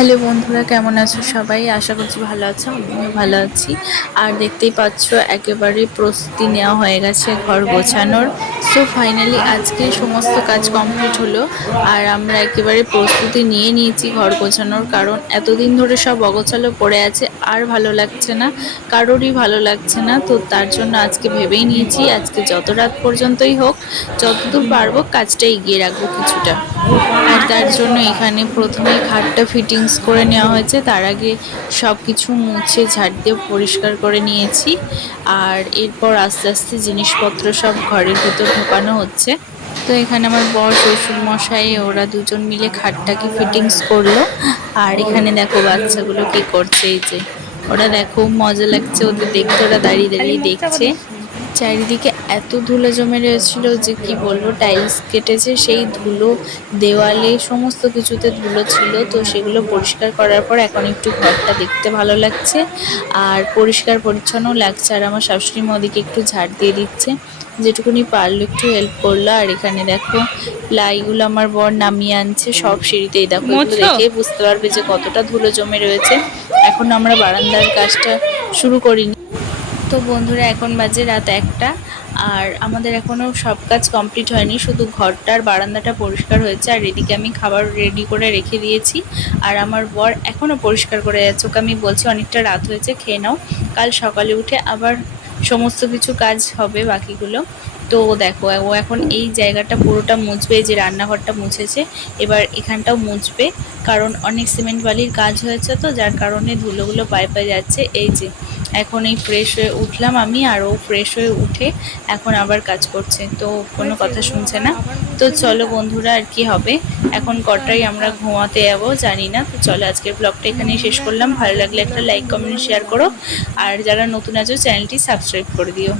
Hello বন্ধুরা, কেমন আছো সবাই? আশা করছি ভালো আছো, আমিও ভালো আছি। আর দেখতেই পাচ্ছ একেবারে প্রস্তুতি নেওয়া হয়ে গেছে ঘর গোছানোর। সো ফাইনালি আজকে সমস্ত কাজ কমপ্লিট হলো। আর আমরা একেবারে প্রস্তুতি নিয়ে নিয়েছি ঘর গোছানোর, কারণ এতদিন ধরে সব অগোছালো পড়ে আছে, আর ভালো লাগছে না, কারোরই ভালো লাগছে না। তো তার জন্য আজকে ভেবেই নিয়েছি আজকে যত রাত পর্যন্তই হোক, যতদূর পারবো কাজটা এগিয়ে রাখবো কিছুটা। আর তার জন্য এখানে প্রথমেই খাটটা ফিটিংস করে নেওয়া হয়েছে, তার আগে সব কিছু মুছে ঝাড় দিয়ে পরিষ্কার করে নিয়েছি। আর এরপর আস্তে আস্তে জিনিসপত্র সব ঘরের ভিতর ঢোকানো হচ্ছে। তো এখানে আমার বর শ্বশুর মশাই ওরা দুজন মিলে খাটটাকে ফিটিংস করলো। আর এখানে দেখো বাচ্চাগুলো কি করছে, এই যে ওরা দেখো মজা লাগছে ওদের দেখতে, ওরা দাঁড়িয়ে দাঁড়িয়ে দেখছে। চারিদিকে এত ধুলো জমে রয়েছিল যে কি বলবো, টাইলস কেটেছে সেই ধুলো, দেওয়ালে সমস্ত কিছুতে ধুলো ছিল। তো সেগুলো পরিষ্কার করার পর এখন একটু ঘরটা দেখতে ভালো লাগছে আর পরিষ্কার পরিচ্ছন্ন লাগছে। আর আমার শাশুড়ি মা ওদিকে একটু ঝাড় দিয়ে দিচ্ছে, যেটুকুনি পারলো একটু হেল্প করলো। আর এখানে দেখো প্লাইগুলো আমার বর নামিয়ে আনছে সব সিঁড়িতেই, দেখো এগুলো দেখে বুঝতে পারবে যে কতটা ধুলো জমে রয়েছে। এখন আমরা বারান্দার কাজটা শুরু করিনি। তো বন্ধুরা এখন বাজে রাত 1টা, আর আমাদের এখনও সব কাজ কমপ্লিট হয়নি, শুধু ঘরটার বারান্দাটা পরিষ্কার হয়েছে। আর এদিকে আমি খাবার রেডি করে রেখে দিয়েছি। আর আমার বর এখনও পরিষ্কার করে যাচ্ছে, ওকে আমি বলছি অনেকটা রাত হয়েছে, খেয়ে নাও, কাল সকালে উঠে আবার সমস্ত কিছু কাজ হবে বাকিগুলো। তো দেখো ও এখন এই জায়গাটা পুরোটা মুছবে, এই যে রান্নাঘরটা মুছেছে, এবার এখানটাও মুছবে, কারণ অনেক সিমেন্ট বালির কাজ হয়েছে, তো যার কারণে ধুলোগুলো পায়ে পায়ে যাচ্ছে। এই যে এখন এই ফ্রেশ হয়ে উঠলাম আমি, আর ও ফ্রেশ হয়ে উঠে এখন আবার কাজ করছে, তো কোনো কথা শুনছে না। তো চলো বন্ধুরা, আর কি হবে, এখন কটাই আমরা ঘুমাতে যাবো জানি না। তো চলো আজকের ব্লগটা এখানেই শেষ করলাম। ভালো লাগলে একটা লাইক কমেন্ট শেয়ার করো, আর যারা নতুন আছো চ্যানেলটি সাবস্ক্রাইব করে দিও।